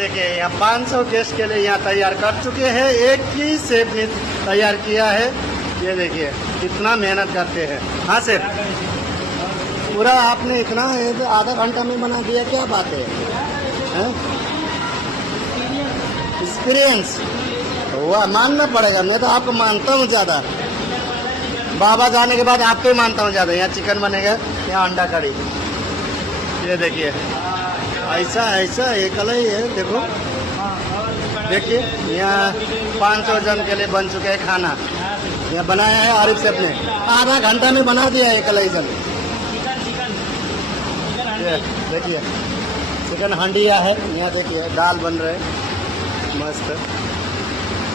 देखिए यहाँ 500 गेस्ट के लिए यहाँ तैयार कर चुके हैं। एक ही शेफ ने तैयार किया है। ये देखिए कितना मेहनत करते हैं। हाँ शेफ, पूरा आपने इतना आधा घंटा में बना दिया, क्या बात है? एक्सपीरियंस हुआ, मानना पड़ेगा। मैं तो आपको मानता हूँ ज़्यादा, बाबा जाने के बाद आपको ही मानता हूँ ज़्यादा। यहाँ चिकन बनेगा, यहाँ अंडा करी। ये देखिए ऐसा ऐसा एक ही है। देखो देखिए यहाँ 500 जन के लिए बन चुके हैं खाना। यहाँ बनाया है आरिफ शेफ ने, आधा घंटा में बना दिया एक ही जन। देखिए चिकन हंडिया है। यहाँ देखिए दाल बन रहे मस्त।